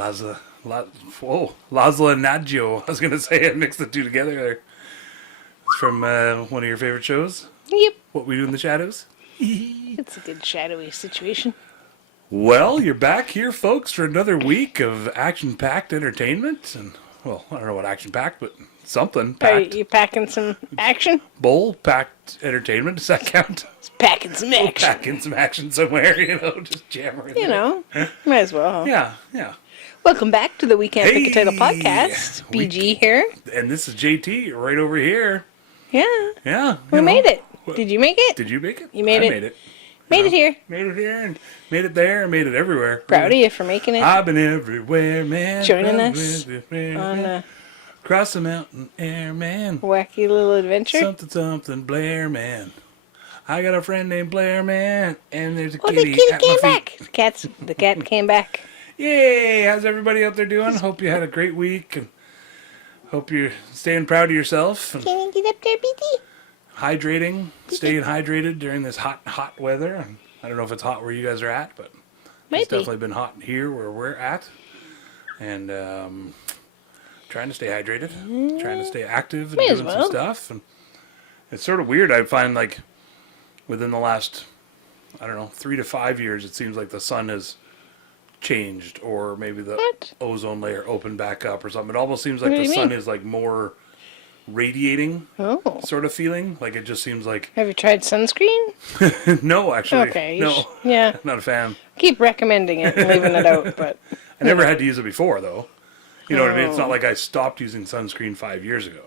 Laszlo and Naggio. I was going to say I mixed the two together there. It's from one of your favorite shows. Yep. What We Do in the Shadows. It's a good shadowy situation. Well, you're back here, folks, for another week of action-packed entertainment. And, well, I don't know what action-packed, but something packed. Are you packing some action? Bowl-packed entertainment. Does that count? It's packing some action. Packing some action somewhere, just jamming. You know, might as well. Yeah. Welcome back to the Weekend Pick a Title podcast. BG here. And this is JT right over here. Yeah. We made it. Did you make it? Did you make it? You made it. I made it. Made it here. Made it here and made it there and made it everywhere. Proud of you for making it. I've been everywhere, man. Joining us on Cross the mountain air, man. Wacky little adventure. Something, Blair, man. I got a friend named Blair, man, and there's a the kitty kitty at came my back. feet. The cat came back. Yay! How's everybody out there doing? Hope you had a great week, and hope you're staying proud of yourself. And Can you get up there, BT? hydrating, staying hydrated during this hot weather. And I don't know if it's hot where you guys are at, but it's definitely been hot here where we're at. And trying to stay hydrated, trying to stay active and doing some stuff. And it's sort of weird. I find like within the last, 3 to 5 years, it seems like the sun has changed, or maybe the ozone layer opened back up or something. It almost seems like the sun is like more radiating sort of feeling. Like it just seems like... Have you tried sunscreen? No, actually. Okay. No. Yeah. Not a fan. Keep recommending it and leaving it out, but... I never had to use it before, though. You know what I mean? It's not like I stopped using sunscreen 5 years ago.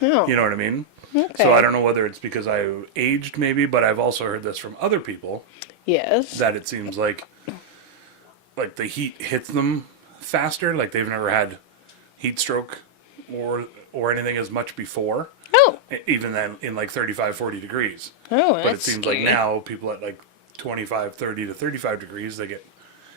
No. You know what I mean? Okay. So I don't know whether it's because I aged maybe, but I've also heard this from other people. Yes. That it seems like the heat hits them faster. Like they've never had heat stroke or anything as much before. Oh. Even then in like 35, 40 degrees. Oh, that's But it seems scary. like now people at like 25, 30 to 35 degrees, they get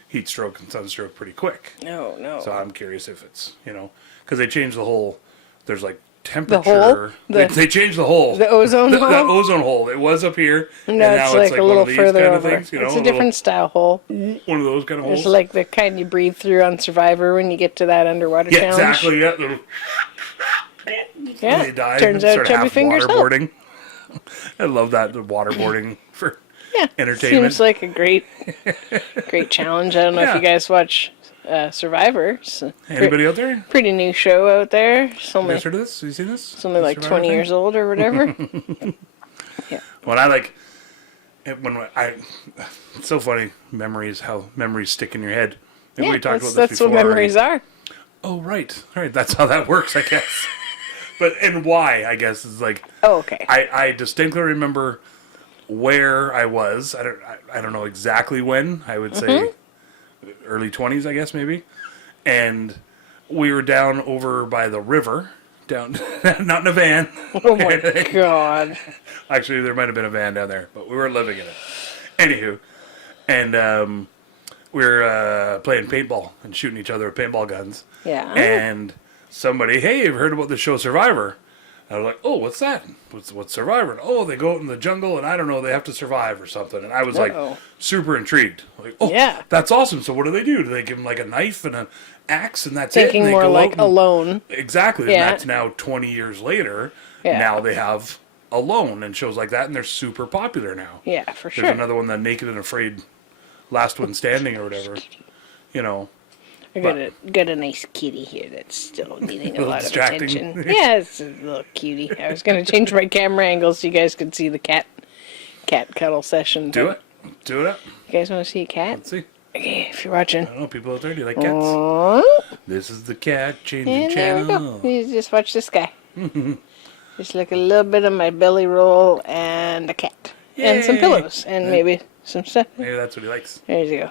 heat stroke and sunstroke pretty quick. No. So I'm curious if it's, because they changed the whole, there's like temperature. The hole? They changed the hole. The ozone hole? The ozone hole. It was up here. No, and now it's like a one little of these further kind over. of things, It's a different style hole. One of those kind of holes. It's like the kind you breathe through on Survivor when you get to that underwater challenge. Exactly. Yeah. Yeah. They died. Turns out Chubby Fingers help. waterboarding. I love that, the waterboarding for entertainment. Seems like a great challenge. I don't know if you guys watch Survivor. Anybody out there? Pretty new show out there. It's only, Have you heard of this? Have you seen this? it's only like Survivor 20 thing? years old or whatever. When it's so funny, how memories stick in your head. Maybe we talked about this that's before. what memories are. Oh, right. That's how that works, I guess. And why, I guess, is like... Oh, okay. I distinctly remember where I was. I don't know exactly when. I would say early 20s, I guess, maybe. And we were down over by the river. Not in a van. Oh, my God. Actually, there might have been a van down there, but we weren't living in it. Anywho. And we were playing paintball and shooting each other with paintball guns. Yeah. And somebody, hey, have you heard about the show Survivor? And I was like, oh, what's that? What's Survivor? And, oh, they go out in the jungle and I don't know, they have to survive or something. And I was like super intrigued. Like, oh, that's awesome. So what do? Do they give them like a knife and an axe and that's Thinking it? Thinking more like Alone. Exactly. Yeah. And that's now 20 years later. Yeah. Now they have Alone and shows like that and they're super popular now. Yeah, for sure. There's another one, the Naked and Afraid Last One Standing or whatever. I got a nice kitty here that's still needing a lot of distracting. attention. Yeah, it's a little cutie. I was going to change my camera angle so you guys could see the cat cuddle session. Do it up. You guys want to see a cat? Let's see. Okay, if you're watching. I don't know, people out there, do you like cats? This is the cat changing And there we channel. go. You just watch this guy. Just like a little bit of my belly roll and a cat. Yay. And some pillows and maybe some stuff. Maybe that's what he likes. There you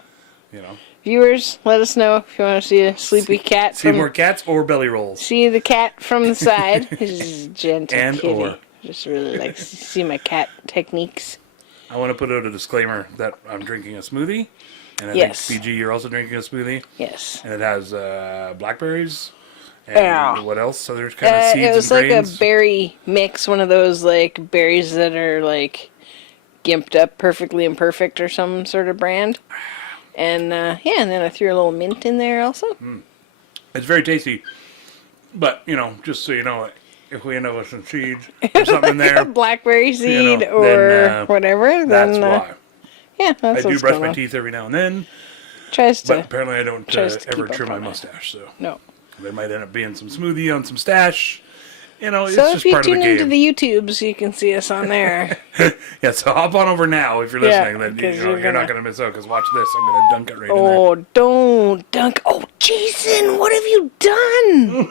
go. Viewers, let us know if you want to see a sleepy cat. See more cats or belly rolls. See the cat from the side. He's a gentle and kitty. Or. Just really likes to see my cat techniques. I want to put out a disclaimer that I'm drinking a smoothie. And I think, BG, you're also drinking a smoothie. Yes. And it has blackberries. And what else? So there's kind of seeds and grains. It was like a berry mix. One of those like berries that are like gimped up perfectly imperfect or some sort of brand. And and then I threw a little mint in there also. It's very tasty. But, just so you know, if we end up with some seeds or something in there, blackberry seed or then, whatever, that's then why. yeah, that's I do what's brush going my on. teeth every now and then, Tries to. but apparently I don't tries to ever keep up trim my on it. mustache. So No. there might end up being some smoothie on some stash. It's So just if you part of the tune game. into the YouTubes, you can see us on there. Yeah, so hop on over now if you're Yeah, listening. Then 'cause you're not going to miss out, because watch this. I'm going to dunk it right in there. Oh, don't dunk. Oh, Jason, what have you done?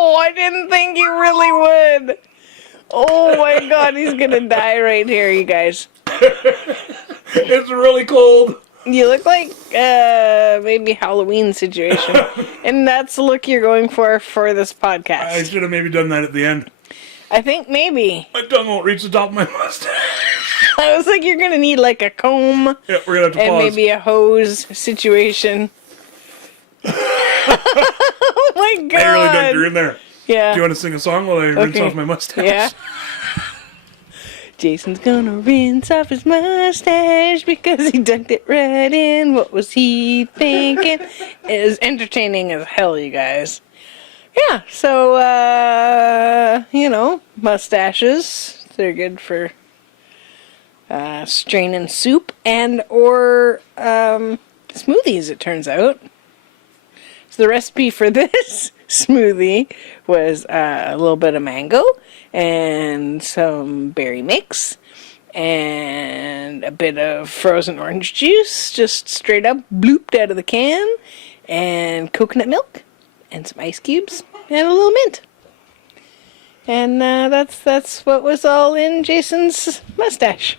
Oh, I didn't think you really would. Oh my God, he's going to die right here, you guys. It's really cold. You look like maybe Halloween situation. And that's the look you're going for this podcast. I should have maybe done that at the end. I think maybe. My tongue won't reach the top of my mustache. I was like, you're going to need like a comb. Yeah, we're going to have to And pause. maybe a hose situation. Oh my God. I really dunked her in there. Yeah. Do you want to sing a song while I rinse Okay. off my mustache? Yeah. Jason's gonna rinse off his mustache because he dunked it right in. What was he thinking? It was entertaining as hell, you guys. Yeah, so, mustaches. They're good for straining soup and or smoothies, it turns out. So the recipe for this smoothie was a little bit of mango and some berry mix and a bit of frozen orange juice, just straight up blooped out of the can, and coconut milk and some ice cubes and a little mint. And that's what was all in Jason's mustache.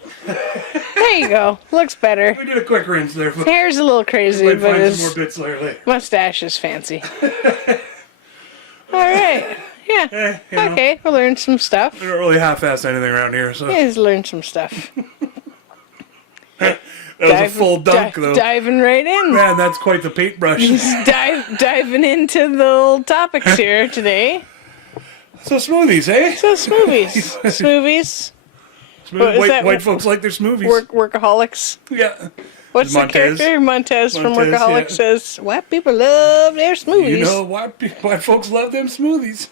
There you go. Looks better. We did a quick rinse there. Folks. Hair's a little crazy, Might but find his some more bits later. mustache is fancy. All right. Yeah. Okay, we'll learn some stuff. We don't really half-ass anything around here, so Yeah, just learn some stuff. that was a full dunk, though. Diving right in. Man, that's quite the paintbrush. Diving into the little topics here today. So smoothies, eh? So smoothies. Smoothies. What is that? White folks like their smoothies. Workaholics. Yeah. What's the character? Montez from Montez, Workaholics yeah. says, white people love their smoothies. You know, white folks love them smoothies.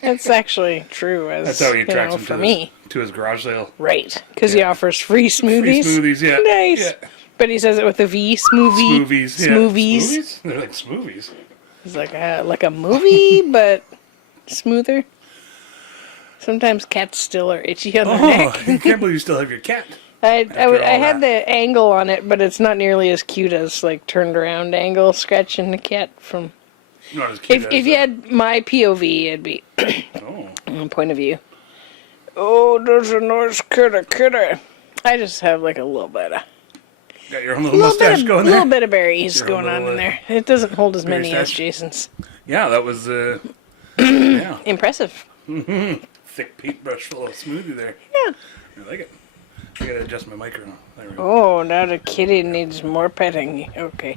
That's actually true. That's how he attracts them for me. to his garage sale. Right, because he offers free smoothies. Free smoothies, yeah. Nice. Yeah. But he says it with a V, smoothie. Smoothies, yeah. Smoothies. Smoothies? They're like smoothies. It's like a movie, but smoother. Sometimes cats still are itchy on their neck. I can't believe you still have your cat. I all had that. the angle on it, but it's not nearly as cute as like turned around angle scratching the cat from. Not as cute If you had my POV, it'd be Oh. point of view. Oh, there's a nice critter. I just have like a little bit of. Got your own little mustache going there. A little bit of berries Your going own on little, in there. It doesn't hold as berry many as stash. Jason's. Yeah, that was yeah, Impressive. thick paintbrush full of smoothie there. Yeah. I like it. I gotta adjust my microphone. There we go. Oh, now the kitty needs more petting. Okay.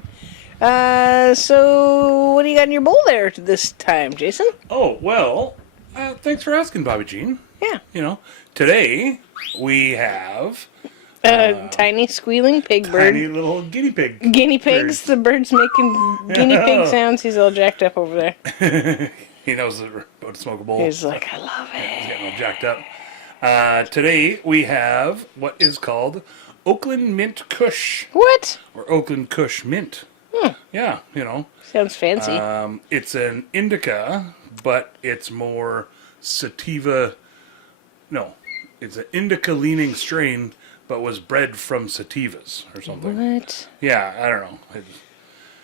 So what do you got in your bowl there this time, Jason? Oh, well, thanks for asking, Bobby Jean. Yeah. Today we have Tiny squealing pig bird. tiny little guinea pig. Guinea pigs. birds. The bird's making guinea pig sounds. He's all jacked up over there. He knows that we're about to smoke a bowl. He's like, I love He's it. getting all jacked up. Today we have what is called Oakland Mint Kush, What? or Oakland Kush Mint. Yeah, Sounds fancy. It's an indica, but it's more sativa. No, it's an indica-leaning strain, but was bred from sativas or something. What? Yeah, I don't know.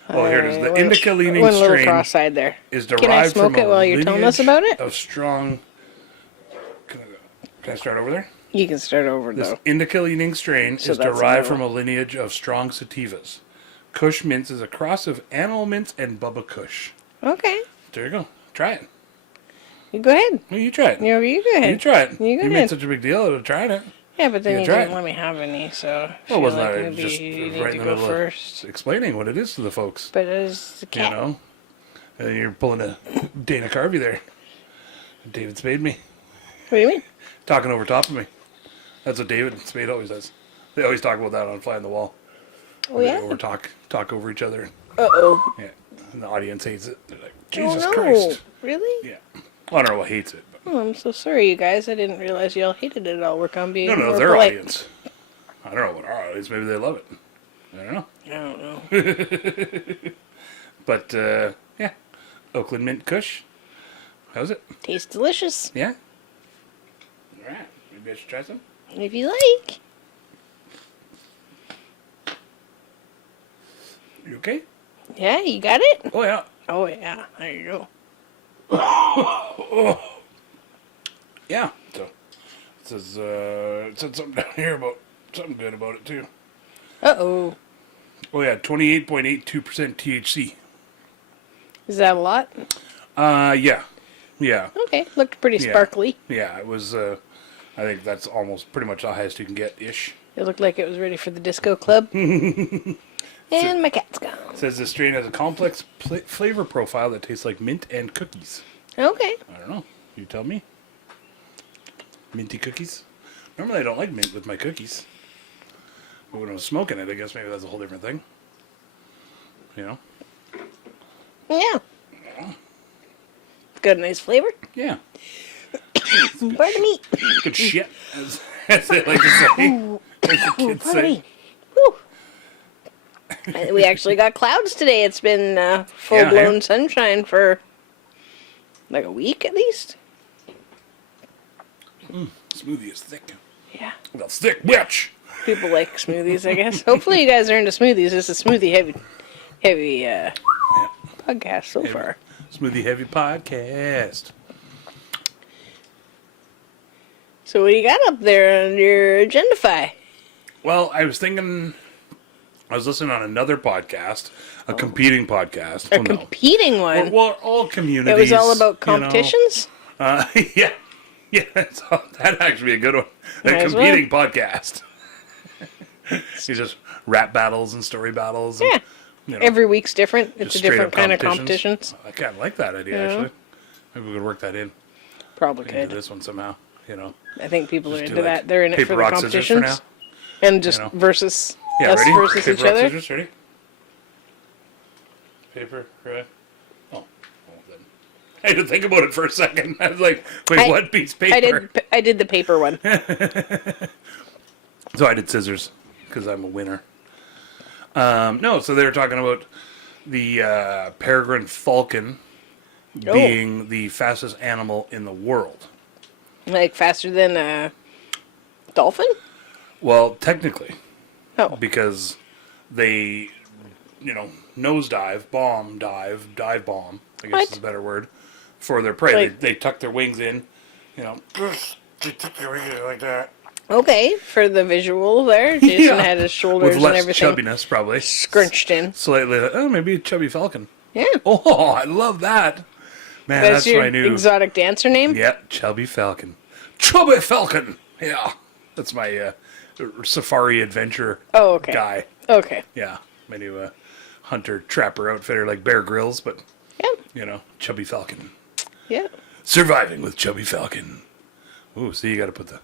Oh, here it is. The Went indica-leaning a little strain cross-eyed there. is Can I derived smoke from it a while you're telling us lineage about it? of strong. Can I start over there? You can start over, This though. indica-leaning strain So is that's derived another from a lineage of strong sativas. Kush mints is a cross of animal mints and Bubba Kush. Okay. There you go. Try it. You go ahead. Well, you try it. You go ahead. You try it. You go made ahead. such a big deal out of trying it. Yeah, but then You you try didn't it. let me have any, so I Well, feel wasn't like I maybe just you need right to in the go middle first. of explaining what it is to the folks? But as the cat. And you're pulling a Dana Carvey there. David Spade me. What do you mean? Talking over top of me. That's what David Spade always does. They always talk about that on Fly on the Wall. Oh, yeah? Or talk over each other. Uh-oh. Yeah. And the audience hates it. They're like, Oh, Jesus no. Christ. Really? Yeah. Well, I don't know what hates it. But Oh, I'm so sorry, you guys. I didn't realize y'all hated it all. Work on being no, more their polite. audience. I don't know what our audience. Maybe they love it. I don't know. I don't know. But, yeah. Oakland Mint Kush. How's it? Tastes delicious. Yeah? All right. Maybe I should try some? If you like. You okay? Yeah, you got it? Oh, yeah. Oh, yeah. There you go. Yeah. So, it said something down here about something good about it, too. Uh-oh. Oh, yeah. 28.82% THC. Is that a lot? Yeah. Yeah. Okay. Looked pretty Yeah. sparkly. Yeah, it was, I think that's almost pretty much the highest you can get-ish. It looked like it was ready for the disco club. And my cat's gone. It says the strain has a complex flavor profile that tastes like mint and cookies. Okay. I don't know. You tell me. Minty cookies? Normally I don't like mint with my cookies. But when I was smoking it, I guess maybe that's a whole different thing. You know? Yeah. Got a nice flavor. Yeah. Pardon me. Good shit, as they like to say. As the kids Pardon say. me. Whew. We actually got clouds today. It's been full-blown Yeah. sunshine for like a week at least. Smoothie is thick. Yeah. The thick bitch. People like smoothies, I guess. Hopefully you guys are into smoothies. It's a smoothie heavy podcast so far. Smoothie heavy podcast. So what do you got up there on your Agendify? Well, I was listening on another podcast, a competing podcast. A Well, no. competing one? Well, all communities. It was all about you know. competitions? Yeah. Yeah, that'd actually be a good one. A Might as competing podcast. It's just rap battles and story battles. And, Yeah. you know, Every week's different. It's a just straight different up kind of competitions. I kind of like that idea, Yeah. actually. Maybe we could work that in Probably into could. this one somehow, you know. I think people are Just do, into like, that. They're in it paper, for the rock, scissors for competitions. And just You know. versus Yeah, us ready? versus Paper, each rock, other. scissors, ready? Paper, right? Oh, then. I had to think about it for a second. I was like, wait, what piece of paper? I did the paper one. So I did scissors because I'm a winner. No, so they were talking about the Peregrine Falcon being the fastest animal in the world. Like faster than a dolphin? Well, technically, Oh. because they, nosedive, dive bomb, I guess What? is a better word, for their prey. Like- They tuck their wings in, they tuck their wings in like that. Okay, for the visual there, Jason Yeah. had his shoulders With and less everything chubbiness, probably. scrunched in. Slightly, maybe a Chubby Falcon. Yeah. Oh, I love that. Man, That's that's your my new... exotic dancer name? Yeah, Chubby Falcon. Chubby Falcon! Yeah. That's my safari adventure Oh, okay. guy. Okay. Yeah. My new hunter trapper outfitter like Bear Grylls, but, Yeah. Chubby Falcon. Yeah. Surviving with Chubby Falcon. Ooh, see, you got to put the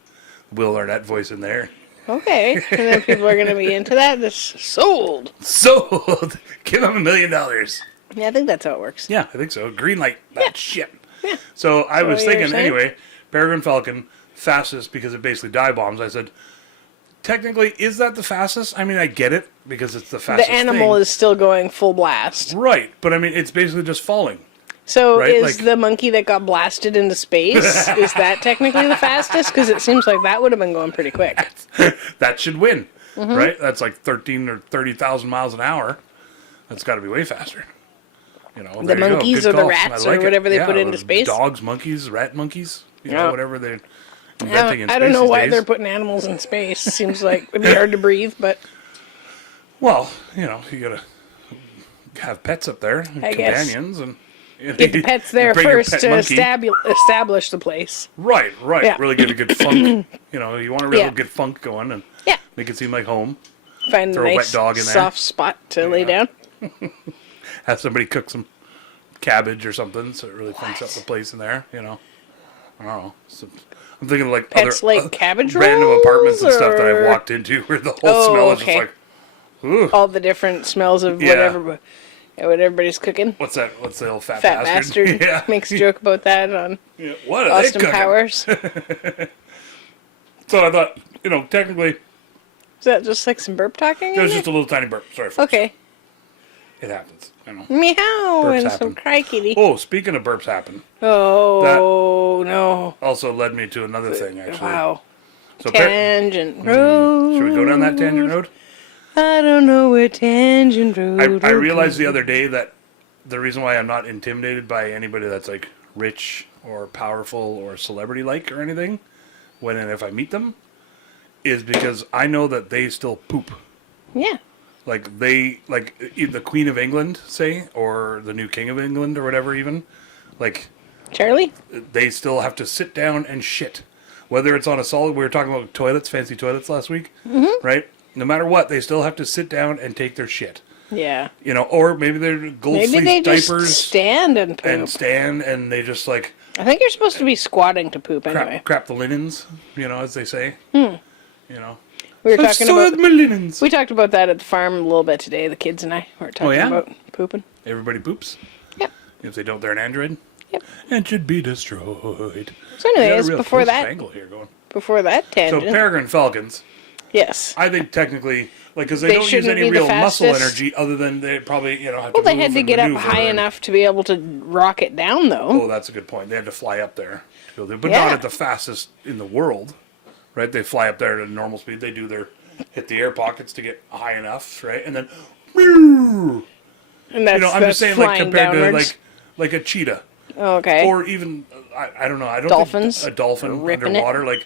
Will Arnett voice in there. Okay. And then people are going to be into that. This sold. Sold! Give him $1 million. Yeah, I think that's how it works. Yeah, I think so. Green light that shit. Yeah. So I was what you're thinking, saying? anyway, Peregrine Falcon, fastest because it basically dive bombs. I said, technically, is that the fastest? I mean, I get it because it's the fastest The animal thing. is still going full blast. Right, but I mean, it's basically just falling. So Right, is like- the monkey that got blasted into space, is that technically the fastest? Because it seems like that would have been going pretty quick. That should win, Mm-hmm. right? That's like 13 or 30,000 miles an hour. That's got to be way faster. The monkeys or the rats or whatever they put into space? Dogs, monkeys, rat monkeys, Yeah. whatever they're inventing in I space don't know these why days. they're putting animals in space. Seems like it'd be hard to breathe, but Well, you gotta have pets up there, I guess. companions, and get the pets there bring your first pet to monkey. establish the place. Right. Yeah. Really get a good funk. You want a real Yeah. good funk going, and Yeah. make it seem like home. Find a Throw a wet nice dog in there. soft spot to lay down. Have somebody cook some cabbage or something, so it really funks up the place in there. I don't know. So, I'm thinking of like Pets other like cabbage random rolls, apartments and stuff that I've or- walked into where the whole Oh, smell is okay. just like, Ooh. all the different smells of Yeah. what everybody's cooking. What's that? What's the old fat Bastard yeah. makes a joke about that on Yeah. What are Austin they cooking? Powers. So I thought, technically, Is that just like some burp talking? there was in just a little tiny burp. Sorry, there? folks. Okay. It happens. Meow Burps and happen. some crikey. Oh, speaking of burps happen, Oh no! also led me to another thing, actually. Wow. So Tangent road. should we go down that tangent road? I don't know where tangent road. I realized the other day that the reason why I'm not intimidated by anybody that's like rich or powerful or celebrity-like or anything, when and if I meet them, is because I know that they still poop. Yeah. Like the Queen of England, say, or the new King of England or whatever even, like Charlie? they still have to sit down and shit. Whether it's on a solid, we were talking about toilets, fancy toilets last week, right? No matter what, they still have to sit down and take their shit. Yeah. Or maybe they're gold Maybe sleeve they diapers just stand and poop. and they just like I think you're supposed to be squatting to poop anyway. crap the linens, as they say. You know. We were I've talking soiled about my linens. we talked about that at the farm a little bit today. The kids and I were talking yeah? about pooping. Everybody poops. Yep. If they don't, they're an android. Yep. And should be destroyed. So We got a anyways, real before close that angle here going. tangent. So Peregrine Falcons, yes. I think technically, because they They don't use shouldn't any be the real muscle fastest. energy other than they probably, have Well, to they move had to and get up maneuver high and- enough to be able to rock it down, though. Oh, that's a good point. They had to fly up there to go there, but Yeah. not at the fastest in the world, right? They fly up there at a normal speed. They do their hit the air pockets to get high enough, right? And then, And that's, I'm that's just saying, like flying compared downwards. to like a cheetah, Okay. or even I don't know. I don't Dolphins? think a dolphin Ripping underwater,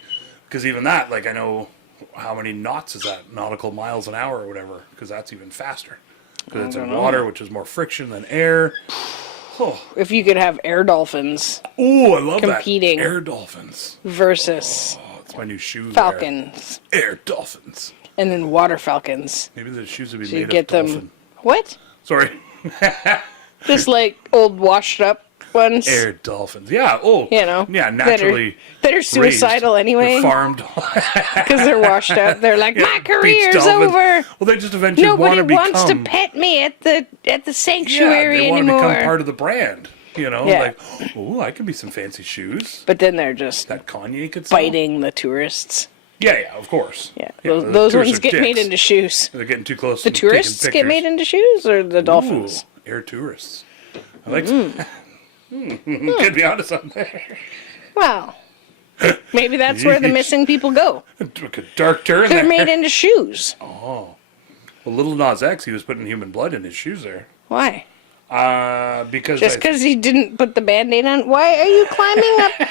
because even that, I know how many knots is that nautical miles an hour or whatever, because that's even faster. Because it's in water, which is more friction than air. Oh, If you could have air dolphins I love Competing. that. Air dolphins. versus Oh, it's my new shoes. falcons, Air dolphins. and then water falcons. Maybe the shoes would be So you made get of them. dolphin. What? Sorry. Just like old washed up ones. Air dolphins. Yeah. Oh. Yeah, naturally. that are suicidal raised. anyway They're farmed. because they're washed up. They're like, my Beach career's dolphins. over. Well, they just eventually Nobody want to wants become. to pet me at the Yeah, sanctuary they want to anymore. become part of the brand. Yeah. Like, I could be some fancy shoes But then they're just that Kanye could sell. biting the tourists. Yeah, of course. Yeah, the those tourists ones are get made dicks. into shoes. They're getting too close. The tourists get made into shoes, or the dolphins? Ooh, air tourists. I like. Could be onto something. Well, maybe that's where the missing people go. Took a dark turn They're there. made into shoes. Well, Little Nas X, he was putting human blood in his shoes there. Why? Because Just because he didn't put the Band-Aid on? Why are you climbing up?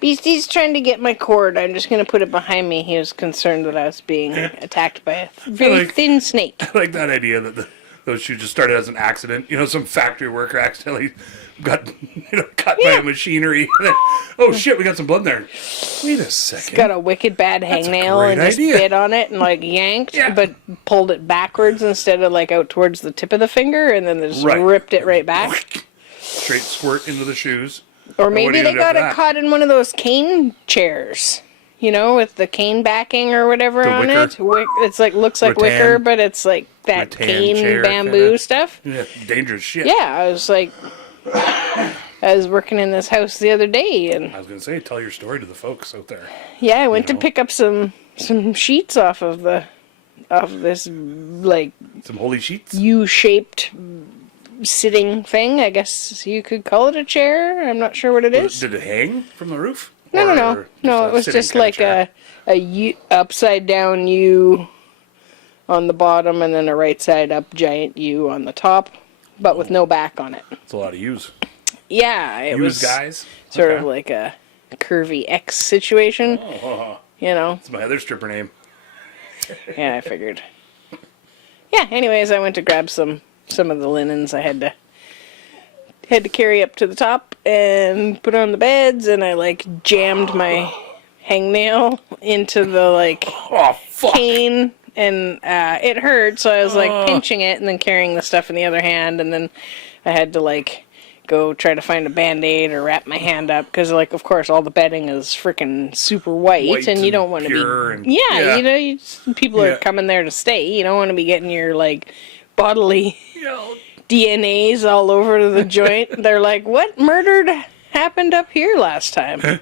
Beastie's trying to get my cord. I'm just going to put it behind me. He was concerned that I was being attacked by a very like- thin snake. I like that idea that those shoes just started as an accident. Some factory worker accidentally got cut by a machinery. And then, oh shit, we got some blood in there. Wait a second. Got a wicked bad hangnail great and just idea. bit on it and yanked, Yeah. but pulled it backwards instead of out towards the tip of the finger, and then they just Right. ripped it right back. Straight squirt into the shoes. Or what do maybe you they end up got with it that? caught in one of those cane chairs, with the cane backing or whatever The on wicker? it. It's looks like Rattan. wicker, but it's that Rattan cane chair bamboo kinda. stuff. Yeah, dangerous shit. Yeah, I was I was working in this house the other day, and I was gonna say, tell your story to the folks out there. yeah, I went to pick up some sheets off of this Some holy sheets. U-shaped sitting thing. I guess you could call it a chair. I'm not sure what it is. Did it hang from the roof? No. Or No, a it was sitting just kinda like chair? a U, upside down U on the bottom, and then a right side up giant U on the top, but with no back on it. It's a lot of use. Yeah, it Use was guys. sort Okay. of like a curvy X situation. Oh, It's it's my other stripper name. Yeah, I figured. Yeah, anyways, I went to grab some of the linens I had to carry up to the top and put on the beds, and I jammed my hangnail into the Oh fuck! cane, and it hurt, so I was pinching it and then carrying the stuff in the other hand, and then I had to go try to find a Band-Aid or wrap my hand up because, like, of course, all the bedding is freaking super white and you don't want to be... you know, people are coming there to stay. You don't want to be getting your, like, bodily DNAs all over the joint. They're like, what murdered happened up here last time?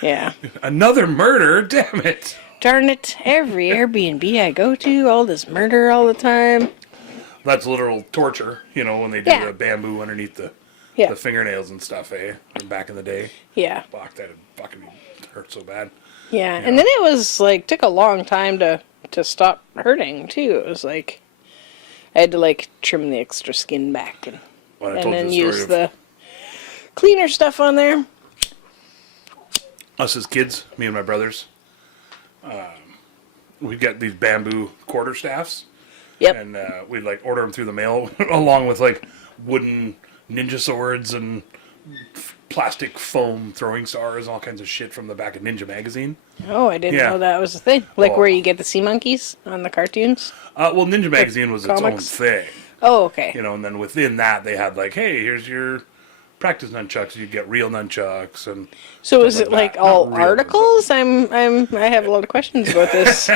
Yeah. Another murder? Damn it. Darn it. Every Airbnb I go to, all this murder all the time. That's literal torture, you know, when they do the bamboo underneath the fingernails and stuff, eh? From back in the day. Yeah. Fuck, that fucking hurt so bad. Yeah, and then it was, like, took a long time to stop hurting, too. It was like, I had to, like, trim the extra skin back and then use the cleaner stuff on there. Us as kids, me and my brothers, we'd get these bamboo quarterstaffs. Yep. And we'd, like, order them through the mail along with, like, wooden ninja swords and plastic foam throwing stars, all kinds of shit from the back of Ninja Magazine. Oh, I didn't know that was a thing. Like where you get the sea monkeys on the cartoons? Well, Ninja Magazine was its own thing. Oh, okay. You know, and then within that, they had, like, hey, here's your practice nunchucks. You get real nunchucks. And so is it like all articles? I have a lot of questions about this.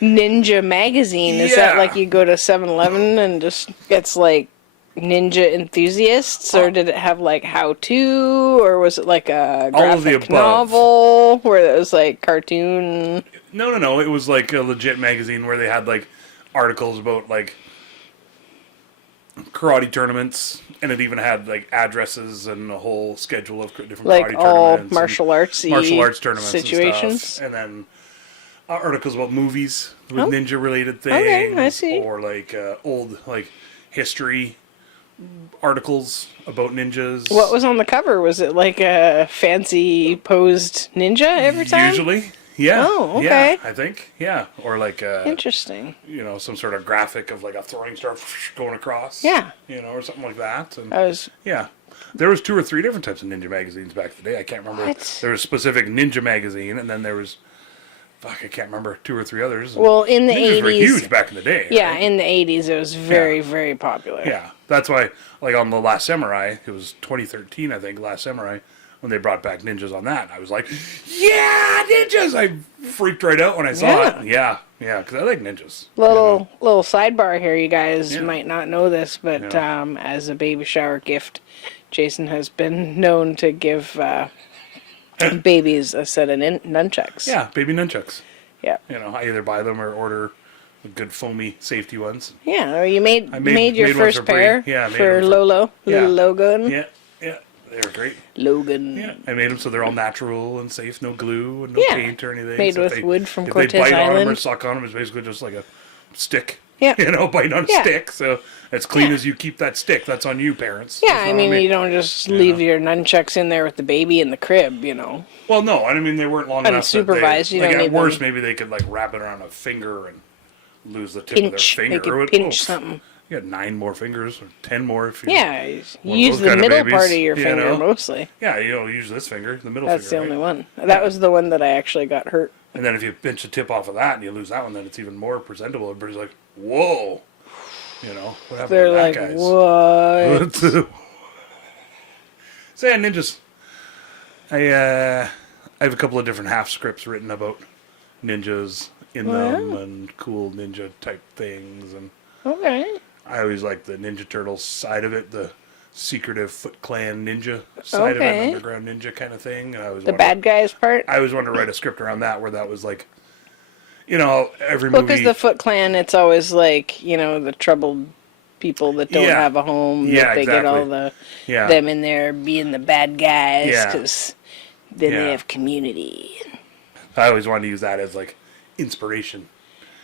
Ninja Magazine. Is that like you go to 7-Eleven and just it's like ninja enthusiasts, or did it have like how-to, or was it like a graphic novel where it was like cartoon? No. It was like a legit magazine where they had like articles about like karate tournaments, and it even had like addresses and a whole schedule of different like karate all tournaments, martial arts tournaments situations, and stuff. And then articles about movies with ninja related things. Okay, I see. Or like old like history articles about ninjas. What was on the cover? Was it like a fancy posed ninja every time? Usually. Yeah. Oh, okay. Yeah, I think. Yeah. Or like interesting. You know, some sort of graphic of like a throwing star going across. Yeah. You know, or something like that. And yeah. There was 2 or 3 different types of ninja magazines back in the day. I can't remember. What? There was specific ninja magazine, and then there was I can't remember 2 or 3 others. Well, in the ninjas 80s, were huge back in the day. Yeah, right? In the 80s, it was very, very popular. Yeah, that's why, like on The Last Samurai, it was 2013, I think, Last Samurai, when they brought back ninjas on that. I was like, yeah, ninjas! I freaked right out when I saw it. Yeah, because I like ninjas. Little sidebar here, you guys might not know this, but as a baby shower gift, Jason has been known to give babies a set of nunchucks. Yeah, baby nunchucks. Yeah. You know, I either buy them or order good foamy safety ones. Yeah, or you made your first pair for Lolo, little Logan. Yeah, they were great. Logan. Yeah, I made them so they're all natural and safe, no glue and no paint or anything. Made with wood from Cortez Island. If they bite Island. on them or suck on them, it's basically just like a stick. Yeah. You know, bite on a stick. So as clean as you keep that stick, that's on you, parents. Yeah, I mean, you don't just leave your nunchucks in there with the baby in the crib, you know. Well, no, I mean, they weren't long enough. Unsupervised, you don't need at worst, maybe they could, like, wrap it around a finger and lose the tip of their finger. They could pinch something. You got 9 more fingers, or 10 more if you... Yeah, you use the middle part of your finger, mostly. Yeah, you don't use this finger, the middle finger. That's the only one. That was the one that I actually got hurt. And then if you pinch the tip off of that and you lose that one, then it's even more presentable. Everybody's like, whoa! You know, what happened to that, guys? What? So, yeah, ninjas. I have a couple of different half scripts written about ninjas in them and cool ninja type things. And okay. I always liked the Ninja Turtles side of it, the secretive Foot Clan ninja side of it, underground ninja kind of thing. And I was the bad guys part? I always wanted to write a script around that where that was like, you know, every movie... Well, because the Foot Clan, it's always like, you know, the troubled people that don't have a home, that they get all the them in there being the bad guys, because then they have community. I always wanted to use that as, like, inspiration.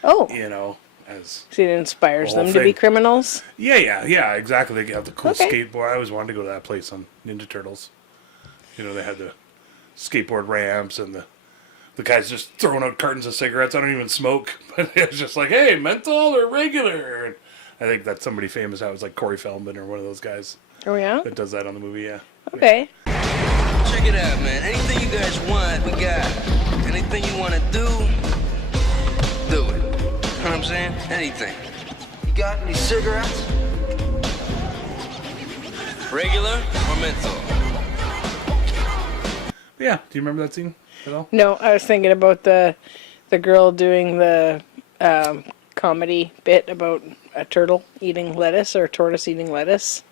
Oh. You know, as... So it inspires them to be criminals? Yeah, exactly. They have the cool skateboard. I always wanted to go to that place on Ninja Turtles. You know, they had the skateboard ramps and the guy's just throwing out cartons of cigarettes. I don't even smoke, but it's just like, hey, menthol or regular? And I think that's somebody famous. That was like Corey Feldman or one of those guys. Oh, yeah? That does that on the movie, Okay. Check it out, man. Anything you guys want, we got. Anything you want to do it. You know what I'm saying? Anything. You got any cigarettes? Regular or menthol? Yeah. Do you remember that scene at all? No, I was thinking about the girl doing the comedy bit about a turtle eating lettuce or a tortoise eating lettuce.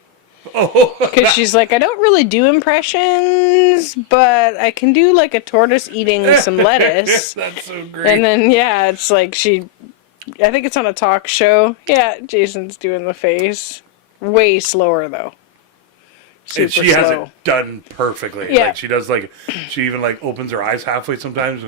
Oh. Because she's like, I don't really do impressions, but I can do like a tortoise eating some lettuce. That's so great. And then, yeah, it's like I think it's on a talk show. Yeah, Jason's doing the face. Way slower, though. Super and she has slow. it done perfectly. Yeah. Like, she even, like, opens her eyes halfway sometimes.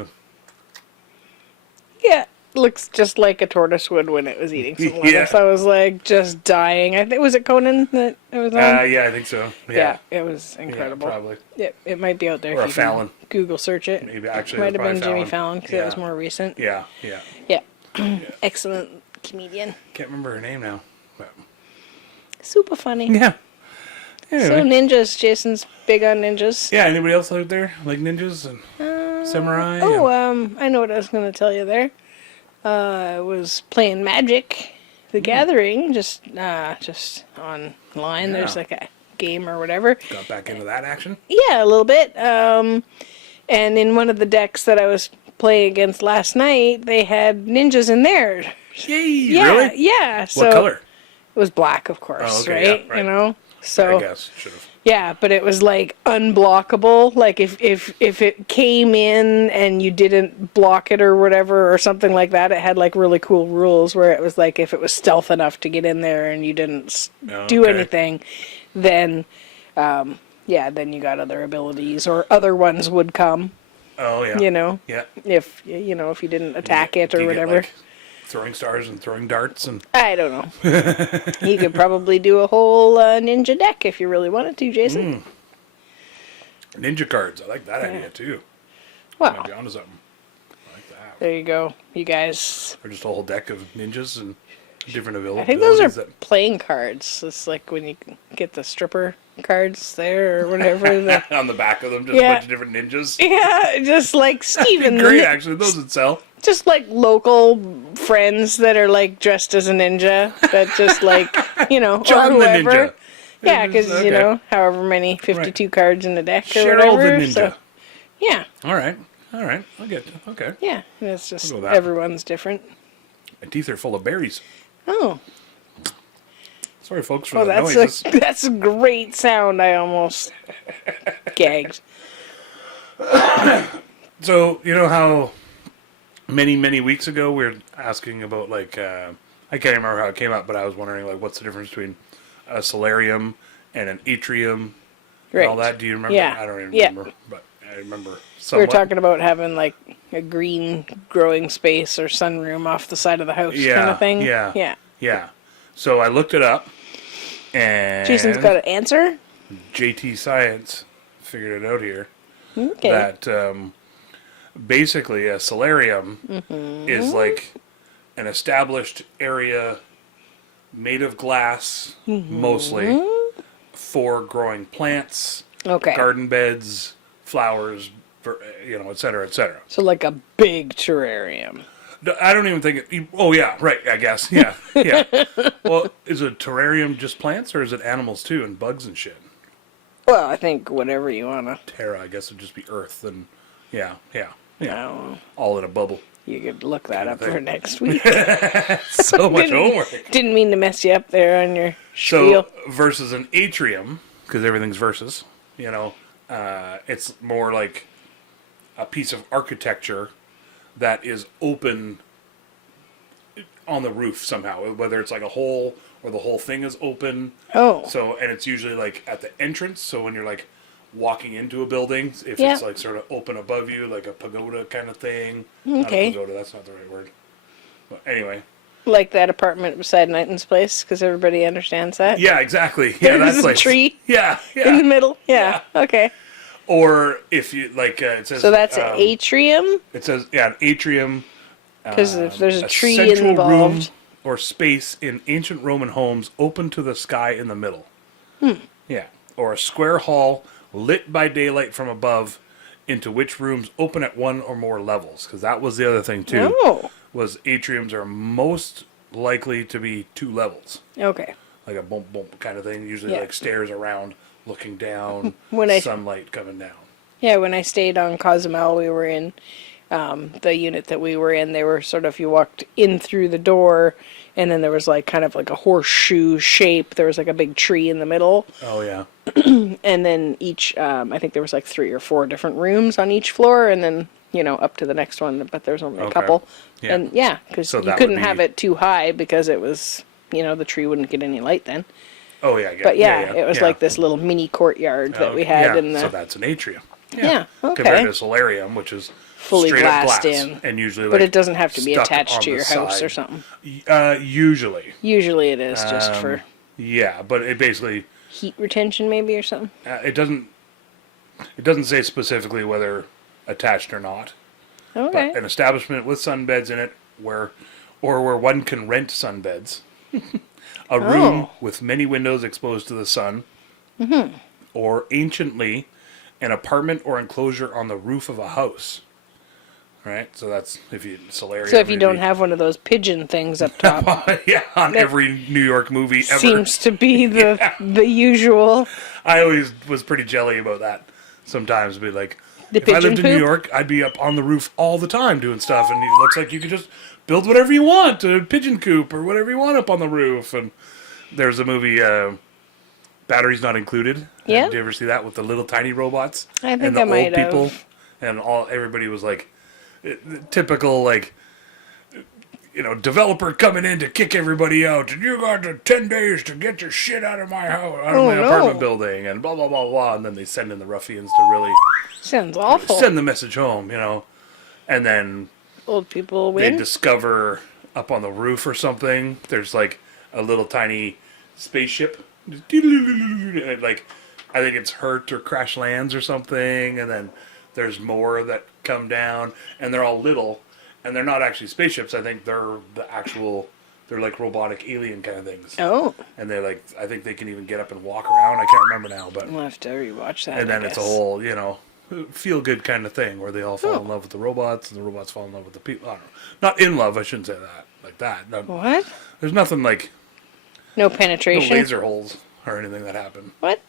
Yeah, looks just like a tortoise would when it was eating some lettuce. Yeah. I was like just dying. I think was it Conan that it was on? Yeah, I think so. Yeah, it was incredible. Yeah, probably. It might be out there. Or if a you Fallon. can Google search it. Maybe actually Might have been Jimmy Fallon. Fallon because it was more recent. Yeah, yeah. Yeah. Excellent comedian. Can't remember her name now. But... Super funny. Yeah. Anyway. So ninjas. Jason's big on ninjas. Yeah, anybody else out there like ninjas and samurai? Oh, I know what I was going to tell you there. I was playing Magic, the Gathering, just online. Yeah. There's like a game or whatever. Got back into that action? Yeah, a little bit. And in one of the decks that I was playing against last night, they had ninjas in there. Yay! Yeah, Really? yeah. So What color? It was black, of course, Oh, okay, right? yeah, right. You know. So I guess should have. yeah, but it was like unblockable. Like if it came in and you didn't block it or whatever or something like that, it had like really cool rules where it was like if it was stealth enough to get in there and you didn't do anything, then then you got other abilities or other ones would come. Oh yeah. You know. Yeah. If if you didn't attack it or Do you get, whatever. like, throwing stars and throwing darts and. I don't know. You could probably do a whole ninja deck if you really wanted to, Jason. Ninja cards. I like that idea too. Well, Might be onto something. I like that. there you go. You guys. Or just a whole deck of ninjas and different abilities. I think those are playing cards. It's like when you get the stripper cards there or whatever. on the back of them, just Yeah. a bunch of different ninjas. Yeah, just like Steven. Great, actually. Those would sell. Just like local friends that are like dressed as a ninja. That just like, John or the whoever. Ninja. Yeah, because, Okay. However many 52 cards in the deck or Cheryl whatever. the Ninja. So, yeah, All right. I'll get it. Okay. yeah. And it's just I'll go with that. everyone's different. My teeth are full of berries. Oh, Sorry, folks, for well, the that's noises. that's a great sound. I almost gagged. So, you know how many weeks ago we were asking about, like, I can't remember how it came up, but I was wondering, like, what's the difference between a solarium and an atrium and all Right. that? Do you remember? Yeah. I don't even Yeah. remember, but I remember We were somewhat. talking about having like a green growing space or sunroom off the side of the house kind of thing. Yeah. Yeah. Yeah. So I looked it up, and Jason's got an answer. JT Science figured it out here. Okay. That basically a solarium is like an established area made of glass, mostly, for growing plants, Okay. garden beds, flowers, et cetera, et cetera. So like a big terrarium. I don't even think it. Oh, yeah, right, I guess. Yeah, yeah. Well, is a terrarium just plants, or is it animals too, and bugs and shit? Well, I think whatever you wanna. Terra, I guess, would just be earth, and yeah. I don't know. All in a bubble. You could look that up thing. for next week. So much homework. Didn't mean to mess you up there on your spiel. So, versus an atrium, because everything's versus, it's more like a piece of architecture that is open on the roof somehow, whether it's like a hole or the whole thing is open. Oh. So, and it's usually like at the entrance. So when you're like walking into a building, if Yeah. it's like sort of open above you, like a pagoda kind of thing. Okay. Not a pagoda, that's not the right word. But anyway. Like that apartment beside Knighton's place, because everybody understands that. Yeah, exactly. Yeah, There's that's a like tree Yeah, yeah. in the middle. Yeah. Okay. Or if you like, it says. So that's an atrium, It says an atrium. because if there's a tree central involved. room or space in ancient Roman homes open to the sky in the middle. Yeah. Or a square hall lit by daylight from above, into which rooms open at one or more levels. Because that was the other thing too. Oh. Was atriums are most likely to be 2 levels. Okay. Like a bump bump kind of thing. Usually Yeah. like stairs around looking down, When sunlight coming down. Yeah, when I stayed on Cozumel, we were in the unit that we were in. They were sort of, you walked in through the door, and then there was like kind of like a horseshoe shape. There was like a big tree in the middle. Oh, yeah. And then each, I think there was like 3 or 4 different rooms on each floor, and then, you know, up to the next one, but there was only a Okay. couple. Yeah. And yeah, because So you that couldn't would be- have it too high because it was, you know, the tree wouldn't get any light then. Oh, yeah. But yeah, it was yeah. like this little mini courtyard that we had yeah, in the... so that's an atrium. Yeah, okay. Compared to a solarium, which is Fully straight up glassed glass, in. and usually, But like, it doesn't have to be stuck attached on to the your house or side. something. Usually. Usually it is just for Yeah, but it basically heat retention maybe or something. it doesn't say specifically whether attached or not. Okay. But an establishment with sunbeds in it, where one can rent sunbeds, a room with many windows exposed to the sun, or anciently, an apartment or enclosure on the roof of a house. Right, so that's if you solarium. So if you don't maybe. have one of those pigeon things up top, Yeah, on every New York movie ever. seems to be the usual. I always was pretty jelly about that. Sometimes be like, The if I lived pigeon in New poop? York, I'd be up on the roof all the time doing stuff, and it looks like you could just build whatever you want, a pigeon coop or whatever you want up on the roof. And there's a movie, Batteries Not Included. Yeah. Did you ever see that with the little tiny robots? I think and the I might old people, have. and everybody was like, typical like. You know, developer coming in to kick everybody out, and you got 10 days to get your shit out of my house, out of my apartment building, and blah, blah, blah, blah. And then they send in the ruffians to really Sounds awful. send the message home, you know. And then Old people they win. discover up on the roof or something, there's like a little tiny spaceship. And like, I think it's hurt or crash lands or something. And then there's more that come down, and they're all little. And they're not actually spaceships. I think they're they're like robotic alien kind of things. Oh, And they're like, I think they can even get up and walk around. I can't remember now, but. we'll have to rewatch that. And then I it's a guess. whole, you know, feel good kind of thing where they all fall in love with the robots and the robots fall in love with the people. I don't know. Not in love, I shouldn't say that. Like that. No, What? there's nothing like No no penetration. laser holes or anything that happen. What?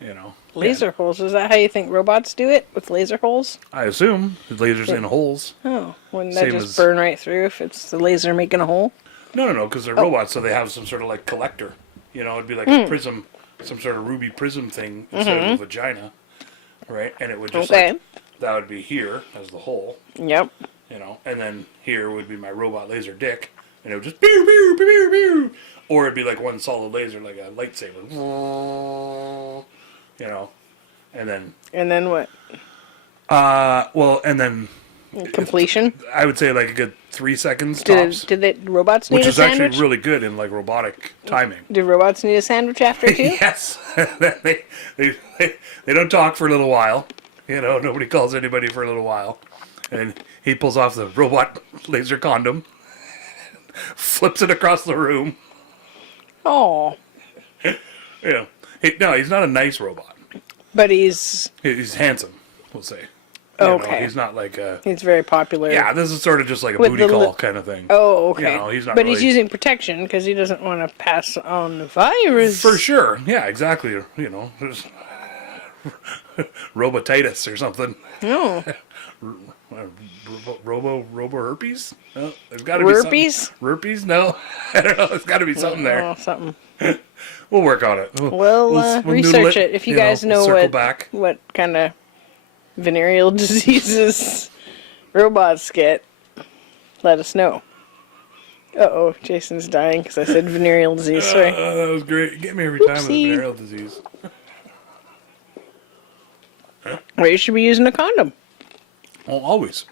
You know. Laser holes? Is that how you think robots do it? With laser holes? I assume the lasers in holes. Oh, wouldn't that Same just as- burn right through if it's the laser making a hole? No, because they're robots, so they have some sort of like collector. You know, it'd be like a prism, some sort of ruby prism thing instead of a vagina, right? And it would just Okay. like, that would be here as the hole, Yep. you know, and then here would be my robot laser dick, and it would just pew pew pew pew pew, or it'd be like one solid laser, like a lightsaber, you know, and then And then what? and then Completion? I would say like a good 3 seconds Did tops, did they robots need which a is sandwich? actually really good in like robotic timing. Did robots need a sandwich after too? Yes, they don't talk for a little while. You know, nobody calls anybody for a little while, and he pulls off the robot laser condom, flips it across the room. Oh, You know, no, he's not a nice robot. but he's He's handsome, we'll say. You know, okay. he's not like a. He's very popular. Yeah, this is sort of just like a With booty the call li- kind of thing. Oh, okay. You know, he's not but he's really- using protection because he doesn't want to pass on the virus. For sure. Yeah, exactly. You know, there's robotitis or something. No. Robo herpes? No, there's got to be something. Herpes? Herpes? No, I don't know. There's got to be something there. Oh, something. We'll work on it. We'll noodle research it. If you guys know circle what back. what kind of venereal diseases robots get, let us know. Uh-oh, Jason's dying because I said venereal disease. Sorry. That was great. You get me every time with Oopsie. venereal disease. Well, you should be using a condom. Well, always.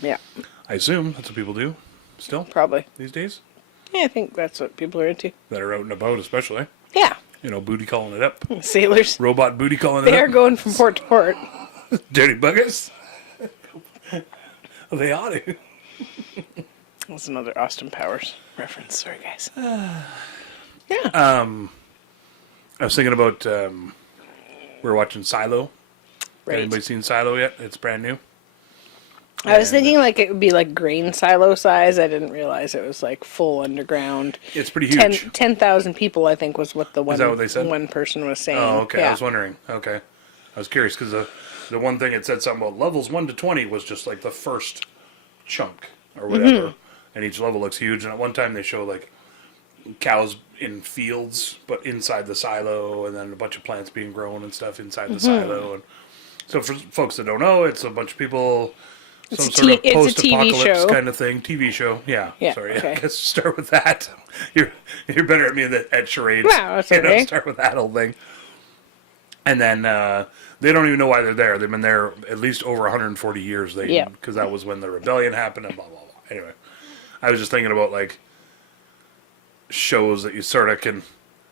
Yeah, I assume that's what people do still probably. these days Yeah, I think that's what people are into. that are out and about, especially. Yeah, You know, booty calling it up. sailors. Robot booty calling it They are up. going from port to port. Dirty buggers. They ought to. That's another Austin Powers reference. Sorry, guys. Yeah. I was thinking about we were watching Silo. Right. Anybody seen Silo yet? It's brand new. I was thinking like it would be like grain silo size. I didn't realize it was like full underground. It's pretty huge. 10,000 people, I think, was what the one. Is that what they said? One person was saying. Oh, okay. Yeah. I was wondering. Okay. I was curious because the one thing it said something about levels 1 to 20 was just like the first chunk or whatever. And each level looks huge. And at one time they show like cows in fields, but inside the silo, and then a bunch of plants being grown and stuff inside the silo. And so for folks that don't know, it's a bunch of people... Some sort of post-apocalypse kind of thing. TV show. Yeah. Sorry. Okay. I guess start with that. You're better at me at charades. Wow, that's okay. Start with that whole thing. And then they don't even know why they're there. They've been there at least over 140 years. Because that was when the rebellion happened and blah, blah, blah. Anyway, I was just thinking about, like, shows that you sort of can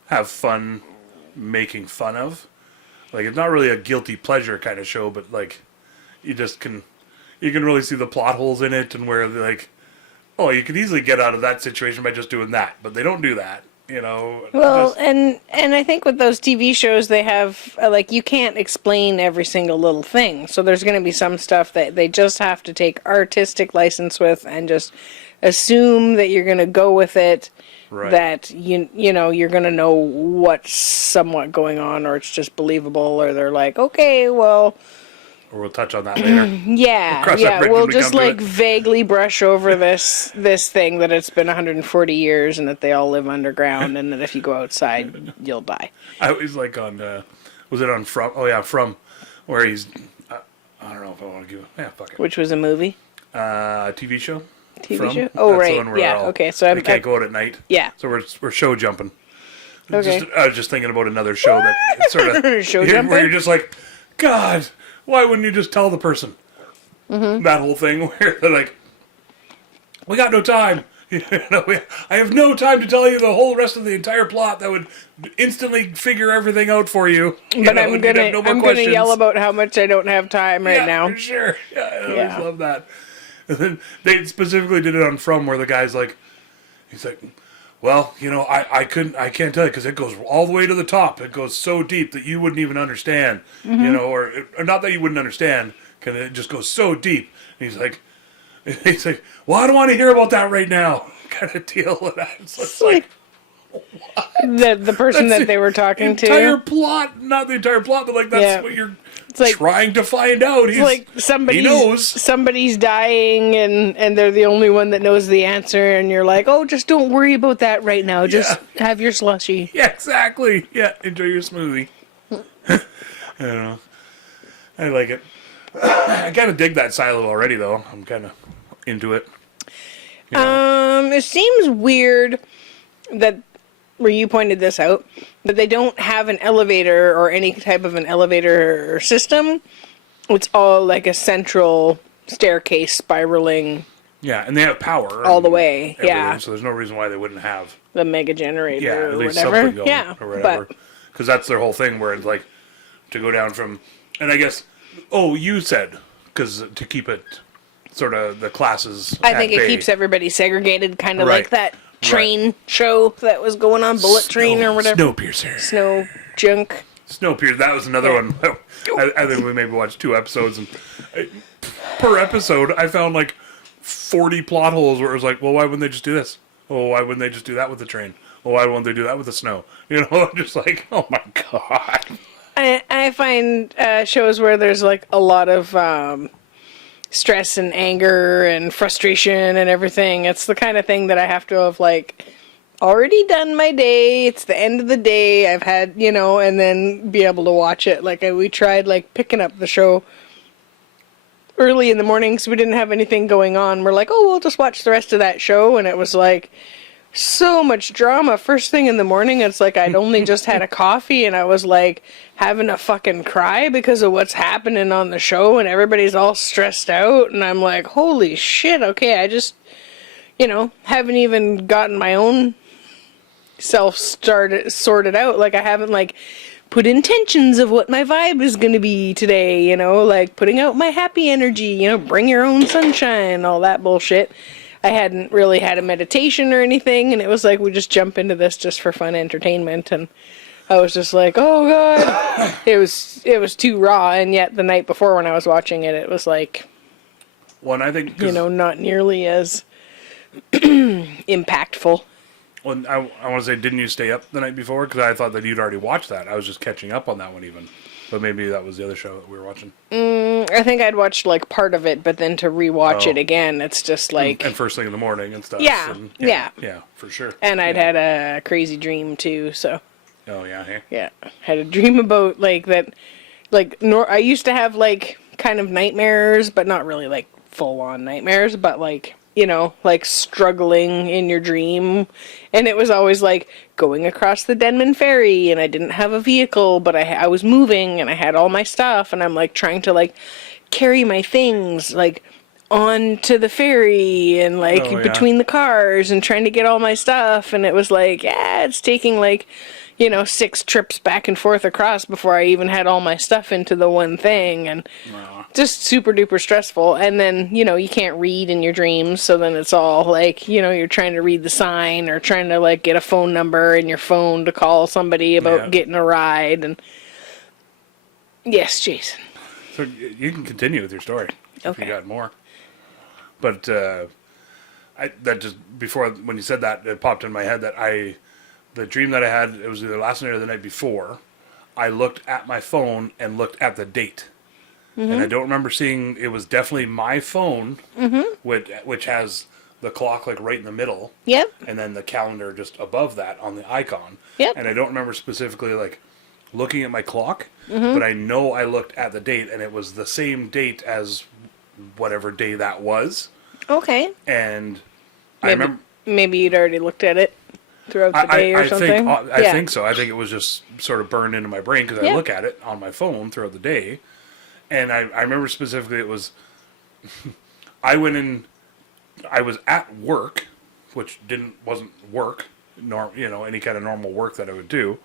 have fun making fun of. Like, it's not really a guilty pleasure kind of show, but, like, you just can... You can really see the plot holes in it and where they're like, oh, you could easily get out of that situation by just doing that. But they don't do that, you know. Well, and I think with those TV shows, they have, like, you can't explain every single little thing. So there's going to be some stuff that they just have to take artistic license with and just assume that you're going to go with it. Right. That, you know, you're going to know what's somewhat going on, or it's just believable, or they're like, okay, well... Or we'll touch on that later. We'll just like vaguely brush over this thing that it's been 140 years and that they all live underground and that if you go outside, you'll die. I was like on, was it on From? Oh yeah, From, where he's, I don't know if I want to give, fuck it. Which was a movie? TV show. TV From. show? Oh, That's right. The one where yeah, okay. So I can't go out at night. Yeah. So we're show jumping. Okay. I was just thinking about another show that it's sort of, show jumping? where you're just like, God, why wouldn't you just tell the person? That whole thing where they're like, we got no time. I have no time to tell you the whole rest of the entire plot that would instantly figure everything out for you. But I'm gonna yell about how much I don't have time right now. For sure. Yeah, I always love that. And then they specifically did it on From, where the guy's like, he's like, well, you know, I can't tell you because it goes all the way to the top. It goes so deep that you wouldn't even understand, you know, or not that you wouldn't understand, because it just goes so deep. And he's like, well, I don't want to hear about that right now, kind of deal. And it's like what? The person that they were talking to. Entire plot, not the entire plot, but like that's what you're trying to find out. It's like somebody's dying and they're the only one that knows the answer, and you're like, oh, just don't worry about that right now. Just have your slushy. Yeah, exactly. Yeah, enjoy your smoothie. I don't know. I like it. I kind of dig that silo already, though. I'm kind of into it. You know? It seems weird that, where you pointed this out, that they don't have an elevator or any type of an elevator system. It's all like a central staircase spiraling. Yeah, and they have power all the way. Yeah, so there's no reason why they wouldn't have the mega generator at least or whatever. Something going or whatever. Because that's their whole thing, where it's like to go down from, and I guess, you said because to keep it sort of the classes. I think it keeps everybody segregated, kind of like that train show that was going on, Bullet Train or whatever. Snowpiercer. Snow junk. Snowpiercer. That was another one. I think we maybe watched 2 episodes, and per episode, I found like 40 plot holes where it was like, well, why wouldn't they just do this? Oh, why wouldn't they just do that with the train? Oh, why wouldn't they do that with the snow? You know, I'm just like, oh my God. I find shows where there's like a lot of stress and anger and frustration and everything. It's the kind of thing that I have to have like already done my day. It's the end of the day. I've had, you know, and then be able to watch it. Like we tried like picking up the show early in the morning because we didn't have anything going on. We're like, oh, we'll just watch the rest of that show. And it was like so much drama first thing in the morning. It's like I'd only just had a coffee and I was like having a fucking cry because of what's happening on the show, and everybody's all stressed out, and I'm like, holy shit, okay, I just, you know, haven't even gotten my own self sorted out. Like I haven't like put intentions of what my vibe is going to be today, you know, like putting out my happy energy, you know, bring your own sunshine, all that bullshit. I hadn't really had a meditation or anything, and it was like we just jump into this just for fun entertainment, and I was just like, oh God. It was too raw, and yet the night before when I was watching it, it was like Well, and I think, 'cause, not nearly as impactful. well, I want to say, didn't you stay up the night before? Because I thought that you'd already watched that. I was just catching up on that one even. But maybe that was the other show that we were watching. I think I'd watched like part of it, but then to rewatch it again, it's just like... And first thing in the morning and stuff. Yeah, and, yeah. Yeah, for sure. And I'd had a crazy dream too, so... Oh, yeah, hey? Yeah, had a dream about like that, like I used to have like kind of nightmares, but not really like full on nightmares, but like like struggling in your dream, and it was always like going across the Denman Ferry, and I didn't have a vehicle, but I was moving, and I had all my stuff, and I'm like trying to like carry my things like onto the ferry and like between the cars and trying to get all my stuff, and it was like it's taking like 6 trips back and forth across before I even had all my stuff into the one thing, and just super duper stressful. And then, you can't read in your dreams, so then it's all like, you're trying to read the sign or trying to like get a phone number in your phone to call somebody about getting a ride. And yes, Jason. So you can continue with your story if you got more. But when you said that, it popped in my head that the dream that I had, it was either last night or the night before, I looked at my phone and looked at the date. Mm-hmm. And I don't remember seeing, it was definitely my phone, which has the clock like right in the middle. Yep. And then the calendar just above that on the icon. Yep. And I don't remember specifically like looking at my clock, but I know I looked at the date and it was the same date as whatever day that was. Okay. And I remember... Maybe you'd already looked at it throughout the day or something? I think so. I think it was just sort of burned into my brain because I look at it on my phone throughout the day. And I remember specifically it was... I went in... I was at work, which wasn't work, any kind of normal work that I would do.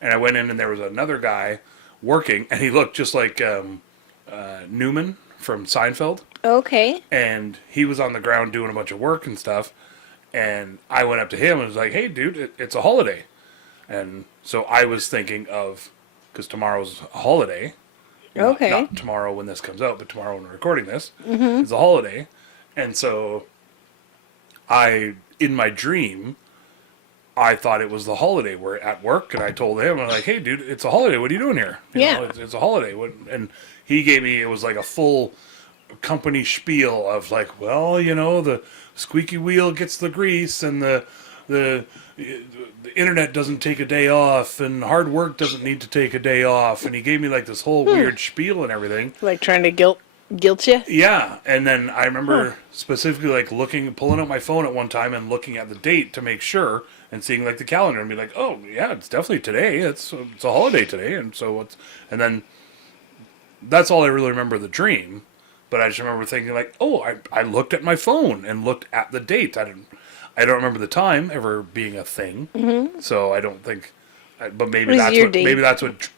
And I went in and there was another guy working, and he looked just like Newman from Seinfeld. Okay. And he was on the ground doing a bunch of work and stuff. And I went up to him and was like, hey, dude, it's a holiday. And so I was thinking of, because tomorrow's a holiday. Okay. Not tomorrow when this comes out, but tomorrow when we're recording this. Mm-hmm. It's a holiday. And so in my dream, I thought it was the holiday. We're at work, and I told him, I'm like, hey, dude, it's a holiday. What are you doing here? It's a holiday. And he gave me, it was like a full company spiel of like, well, the squeaky wheel gets the grease, and the internet doesn't take a day off, and hard work doesn't need to take a day off. And he gave me like this whole weird spiel and everything. Like trying to guilt you? Yeah. And then I remember specifically like pulling out my phone at one time and looking at the date to make sure, and seeing like the calendar and be like, oh yeah, it's definitely today. It's a holiday today. And so and then that's all I really remember of the dream. But I just remember thinking like, oh, I looked at my phone and looked at the date. I don't remember the time ever being a thing. Mm-hmm. So I don't think, but maybe that's what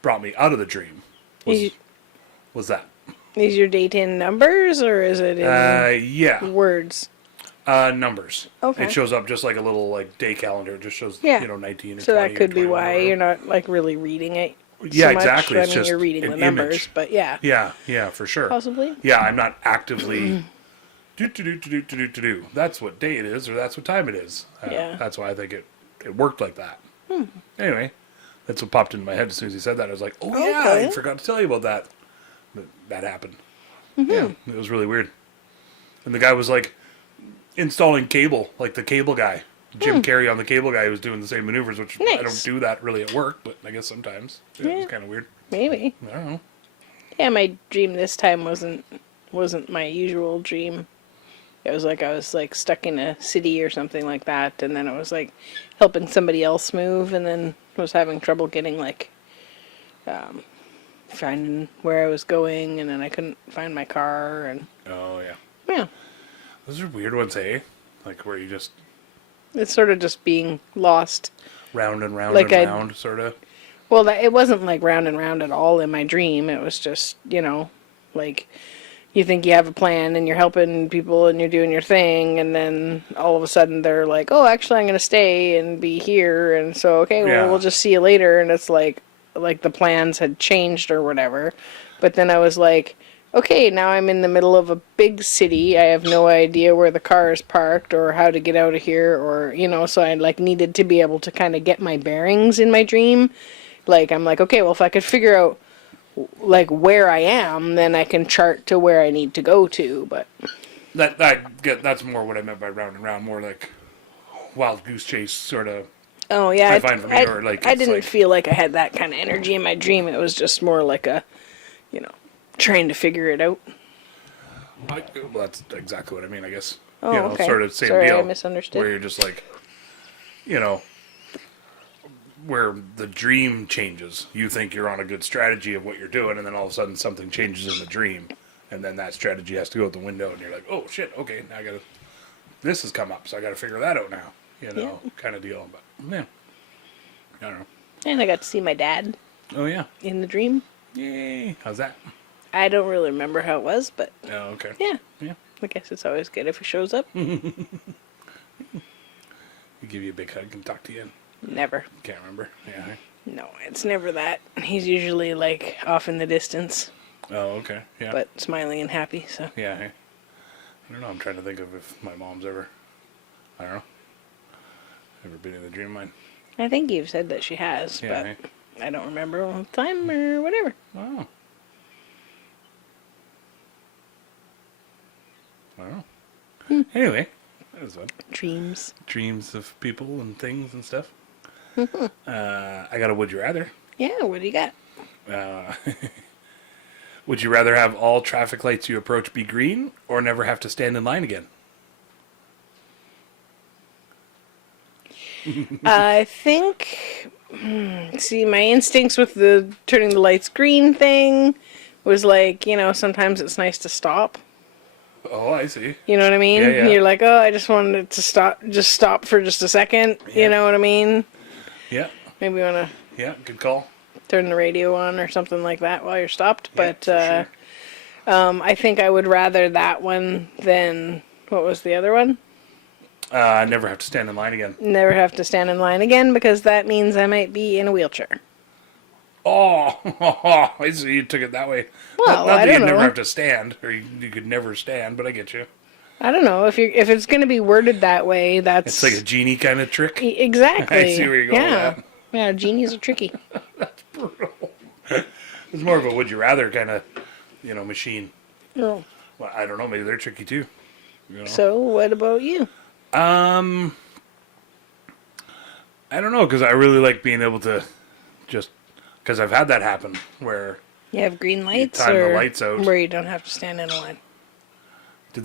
brought me out of the dream. Was that? Is your date in numbers or is it in words? Numbers. Okay. It shows up just like a little like day calendar. It just shows 19 or 20. So that could be why you're not like really reading it. Yeah, so much. exactly. I it's mean, just you're reading the numbers, image. But yeah. Yeah, for sure. Possibly. Yeah, I'm not actively do. That's what day it is, or that's what time it is. That's why I think it worked like that. Anyway, that's what popped into my head as soon as he said that. I was like, oh yeah, I forgot to tell you about that. But that happened. Mm-hmm. Yeah, it was really weird. And the guy was like installing cable, like the cable guy. Jim Carrey on the cable guy was doing the same maneuvers, which I don't do that really at work, but I guess sometimes. It was kind of weird. Maybe. I don't know. Yeah, my dream this time wasn't my usual dream. It was like I was like stuck in a city or something like that, and then it was like helping somebody else move, and then was having trouble getting like finding where I was going, and then I couldn't find my car, and yeah. Those are weird ones, hey? Like where you just... It's sort of just being lost. Round and round like and round, sort of. Well, it wasn't like round and round at all in my dream. It was just, like you think you have a plan and you're helping people and you're doing your thing, and then all of a sudden they're like, oh, actually I'm going to stay and be here, and so, okay, well, we'll just see you later, and it's like the plans had changed or whatever. But then I was like okay, now I'm in the middle of a big city. I have no idea where the car is parked or how to get out of here, or, so I like needed to be able to kind of get my bearings in my dream. Like, I'm like, okay, well, if I could figure out like where I am, then I can chart to where I need to go to, but that's more what I meant by round and round, more like wild goose chase sort of. oh yeah, I find for me, or like I it's didn't like- feel like I had that kind of energy in my dream. It was just more like a, trying to figure it out. Well, that's exactly what I mean, I guess. Oh, okay. Sort of same Sorry, deal. I misunderstood. Where you're just like, where the dream changes. You think you're on a good strategy of what you're doing, and then all of a sudden something changes in the dream, and then that strategy has to go out the window, and you're like, oh shit, okay, now this has come up, so I gotta figure that out now. Kind of deal. But yeah, I don't know. And I got to see my dad Oh yeah, in the dream. yay! How's that? I don't really remember how it was, but Oh okay. yeah. Yeah. I guess it's always good if he shows up. He give you a big hug and talk to you. Never. Can't remember. Yeah. No, it's never that. He's usually like off in the distance, Oh okay. Yeah. but smiling and happy, so. Yeah. Hey. I don't know. I'm trying to think of if my mom's ever. I don't know. Ever been in the dream of mine? I think you've said that she has, Yeah. but Hey. I don't remember all the time or whatever. Oh. I don't know. Anyway, that was fun. Dreams. Dreams of people and things and stuff. I got a would you rather. Yeah, what do you got? Would you rather have all traffic lights you approach be green or never have to stand in line again? I think, see, my instincts with the turning the lights green thing was like, sometimes it's nice to stop. Oh, I see. You know what I mean? Yeah, yeah. You're like, oh, I just wanted it to stop for just a second. Yeah. You know what I mean? Yeah. Maybe you want to Yeah. Good call. turn the radio on or something like that while you're stopped. Yeah, But for sure. I think I would rather that one than, what was the other one? Never have to stand in line again. Never have to stand in line again, because that means I might be in a wheelchair. Oh, I see. You took it that way. Well, not I that don't you'd never know. have to stand, or you could never stand, but I get you. I don't know if it's going to be worded that way. That's It's like a genie kind of trick. exactly. I see where you're going with yeah. that. Yeah, genies are tricky. It's more of a would you rather kind of, machine. Oh. Well, I don't know. Maybe they're tricky too. So, what about you? I don't know, because I really like being able to because I've had that happen where You have green lights, time the or lights out. where you don't have to stand in a line. did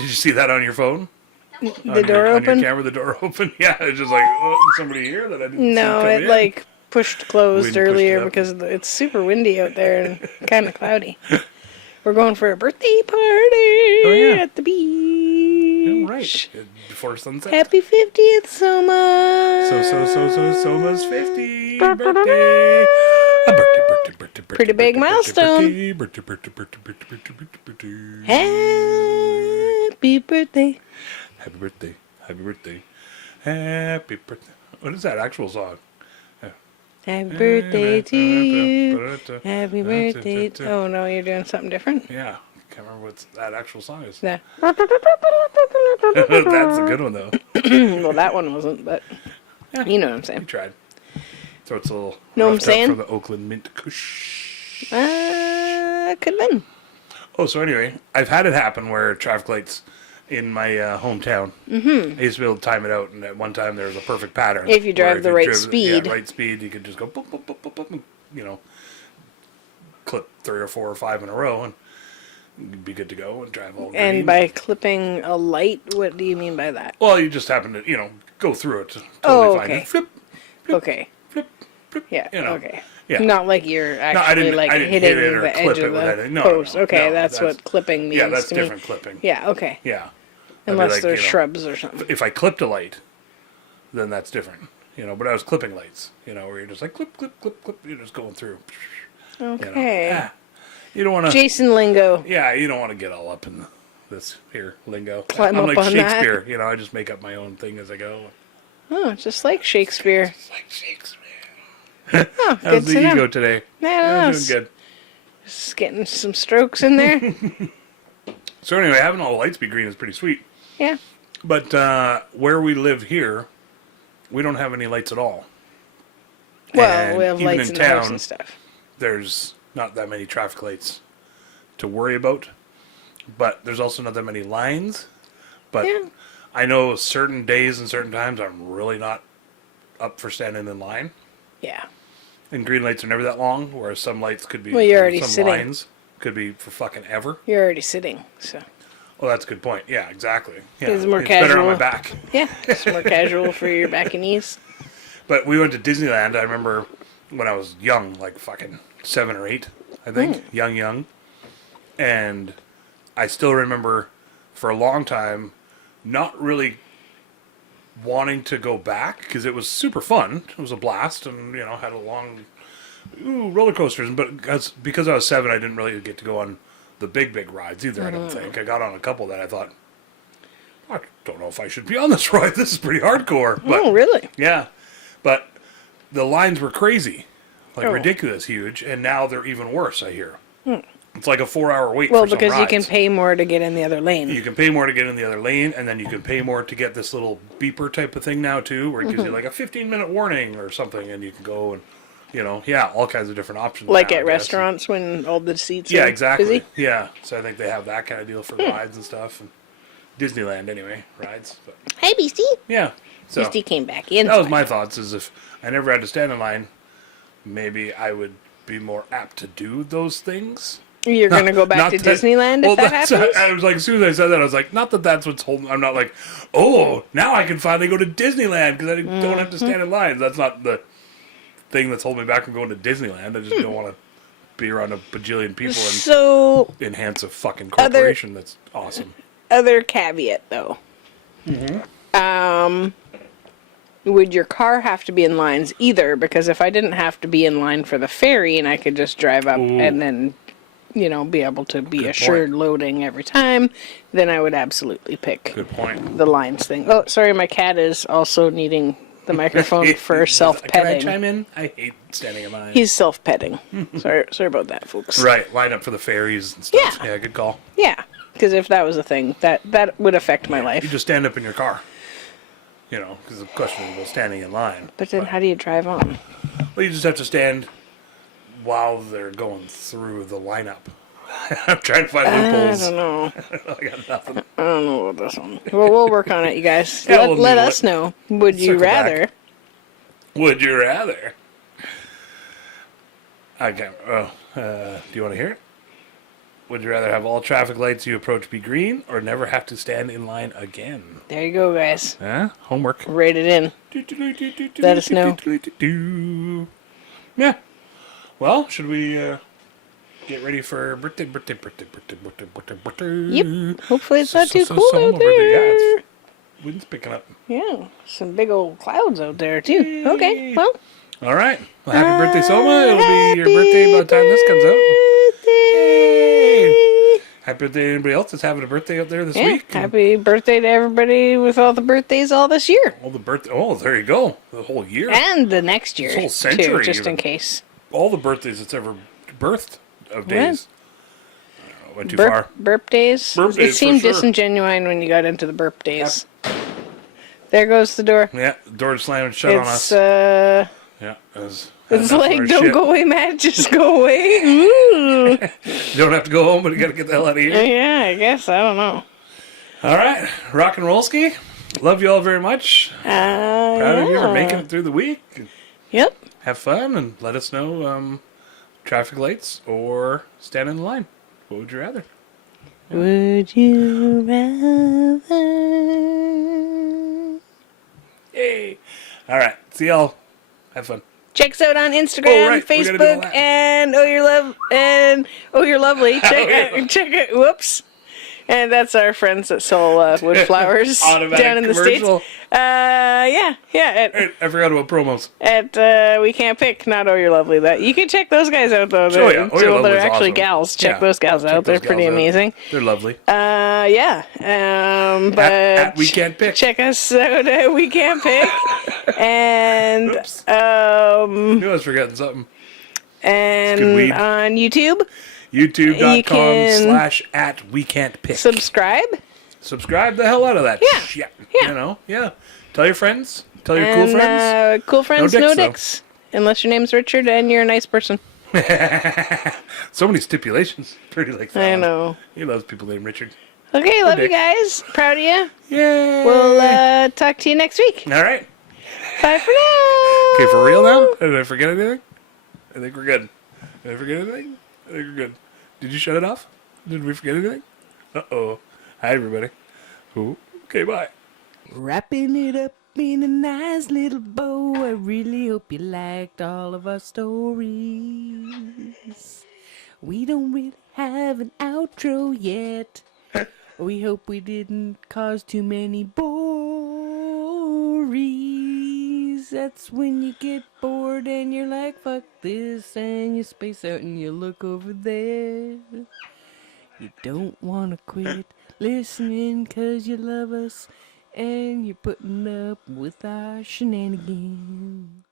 you see that on your phone? The door On open? your camera, the door open. Yeah, it's just like, oh, somebody here that I didn't No, see come it in. like pushed closed Wind pushed earlier it up. because it's super windy out there and kind of cloudy. We're going for a birthday party yeah. at the beach. Oh, right. Before sunset. Happy 50th, Soma. Soma's 50 birthday. A birthday. Pretty big milestone. Birthday. Happy birthday. Happy birthday. Happy birthday. Happy birthday. What is that actual song? Happy birthday to you. Happy birthday. Oh, no, you're doing something different? Yeah. Can't remember what that actual song is. Yeah. That's a good one, though. Well, that one wasn't, but you know what I'm We saying. tried. So it's a little Know what I'm roughed up saying? from the Oakland Mint Kush. Could have been. Oh, so anyway, I've had it happen where traffic lights in my hometown. Mm-hmm. I used to be able to time it out, and at one time there was a perfect pattern. If you drive where the right speed. Yeah, right speed, you could just go boop, boop, boop, boop, boop, and, clip 3 or 4 or 5 in a row, and you'd be good to go and drive all green. And by clipping a light, what do you mean by that? Well, you just happen to, go through it. Totally Oh, fine. okay. Flip, Okay. flip, flip. Yeah. You know. Okay. Yeah. Not like you're actually I didn't hitting hit it or the clip edge it of with the anything. No, post. no, Okay, no, that's what clipping means Yeah, that's to me. different clipping. Yeah. Okay. Yeah. Unless like, there's shrubs or something. If I clipped a light, then that's different. But I was clipping lights, where you're just like clip, clip, clip, clip. You're just going through. Okay. You don't want to. Jason lingo. Yeah, you don't want to get all up in this here lingo. Climb I'm up like on that. Shakespeare. I just make up my own thing as I go. Oh, just like Shakespeare. It's like Shakespeare. Oh, good How's to the know. ego today? Yeah, I'm doing good. Just getting some strokes in there. So anyway, having all the lights be green is pretty sweet. Yeah. But where we live here, we don't have any lights at all. Well, And we have even lights in in the house town, and stuff. there's not that many traffic lights to worry about. But there's also not that many lines. But Yeah. I know certain days and certain times I'm really not up for standing in line. Yeah. And green lights are never that long, whereas some lights could be, Well, you're already some sitting. lines could be for fucking ever. You're already sitting, so. Oh, that's a good point. Yeah, exactly. Yeah. It's more better on casual. my back. Yeah, it's more casual for your back and knees. But we went to Disneyland, I remember when I was young, like fucking 7 or 8, I think. Young. And I still remember for a long time not really wanting to go back because it was super fun. It was a blast and, had a long roller coasters. But because I was 7, I didn't really get to go on the big rides either, I don't think. I got on a couple that I thought, I don't know if I should be on this ride. This is pretty hardcore. But, Oh, really? yeah. But the lines were crazy. Like Oh. ridiculous huge. And now they're even worse, I hear. It's like a 4-hour wait Well, for some because you can rides. pay more to get in the other lane. You can pay more to get in the other lane, and then you can pay more to get this little beeper type of thing now, too, where it gives you like a 15-minute warning or something, and you can go and, all kinds of different options. Like now, I at guess. restaurants when all the seats Yeah, are exactly. busy. Yeah, so I think they have that kind of deal for rides and stuff. And Disneyland, anyway, rides. But, Hi, Beastie. yeah. So Beastie came back in. that was my thoughts, is if I never had to stand in line, maybe I would be more apt to do those things. You're going to go back Not to that- Disneyland well, if that that's- happens? I was like, as soon as I said that, I was like, not that that's what's holding. I'm not like, oh, now I can finally go to Disneyland because I don't have to stand in lines. That's not the thing that's holding me back from going to Disneyland. I just don't want to be around a bajillion people and So, enhance a fucking corporation that's awesome. other caveat, though. Would your car have to be in lines either? Because if I didn't have to be in line for the ferry and I could just drive up and then, be able to be Good assured point. loading every time, then I would absolutely pick Good point. the lines thing. Oh, sorry, my cat is also needing the microphone for Can I self-petting. chime in? I hate standing in line. He's self-petting. Sorry about that, folks. Right, line up for the ferries and stuff. Yeah. Yeah, good call. Yeah, because if that was a thing, that would affect my You life. just stand up in your car. Because the question is about standing in line. But then how do you drive on? Well, you just have to stand while they're going through the lineup. I'm trying to find I loopholes. don't know. I got nothing. I don't know about this one. Well, we'll work on it, you guys. Yeah, let we'll let noodle us it. know. Would you Circle back. rather? Would you rather? Okay. Do you want to hear it? Would you rather have all traffic lights you approach be green or never have to stand in line again? There you go, guys. Huh? Homework. Rate it in. Let us know. Yeah. Well, should we get ready for birthday? Yep. Hopefully it's not too cold some out of my birthday, yeah, there. Wind's picking up. Yeah, some big old clouds out there too. Okay, well. All right. Well, happy birthday, Soma. It'll be your birthday by the time this comes out. Yay. Happy birthday to anybody else that's having a birthday out there this Yeah, week. happy birthday to everybody with all the birthdays all this year. All the birthday. Oh, there you go. The whole year. And the next year, This whole too, century just even. in case. All the birthdays that's ever birthed of Yeah. days. I don't know, went too far. Burp days. Burp It days, for seemed sure. disingenuine when you got into the burp days. There goes the door. Yeah, the door slamming shut on It's us. Yeah, it was, had it's enough of like our don't shit. go away, Matt. Just go away. Ooh. You don't have to go home, but you got to get the hell out of here. Yeah, I guess I don't know. All right, rock and roll ski. Love you all very much. Proud of you for making it through the week. Yep. Have fun and let us know traffic lights or stand in the line. What would you rather? Would you rather? Yay! All right, see y'all. Have fun. Check us out on Instagram, Oh, right, we gotta do all Facebook, that. and Oh You're Lovely. Check it. Whoops. And that's our friends that sell wood flowers Automatic down in the commercial. States. Yeah. Hey, I forgot about promos. At We Can't Pick, not Oh You're Lovely. That you can check those guys out though. Oh, yeah. Oh, You're they're Lovely's actually awesome. gals. Check Yeah. those gals Check out. They're those pretty gals out. amazing. They're lovely. Yeah. But At We Can't Pick. check us out at We Can't Pick. And Oops. I knew I was forgetting something. And good weed. on YouTube, YouTube.com/@wecan'tpick. Subscribe the hell out of that Yeah. shit. Yeah. You know? Yeah. Tell your friends. Tell your cool friends. Cool friends, No no dicks, though. dicks. Unless your name's Richard and you're a nice person. So many stipulations. Pretty like that. I one. know. He loves people named Richard. Okay, love you dick. guys. Proud of you. Yay. We'll talk to you next week. All right. Bye for now. Okay, for real now? Did I forget anything? I think we're good. Did I forget anything? I think we're good. Did you shut it off? Did we forget anything? Uh-oh. Hi, everybody. Ooh. Okay, bye. Wrapping it up in a nice little bow. I really hope you liked all of our stories. We don't really have an outro yet. We hope we didn't cause too many bories. That's when you get bored and you're like, fuck this, and you space out and you look over there. You don't want to quit listening 'cause you love us and you're putting up with our shenanigans.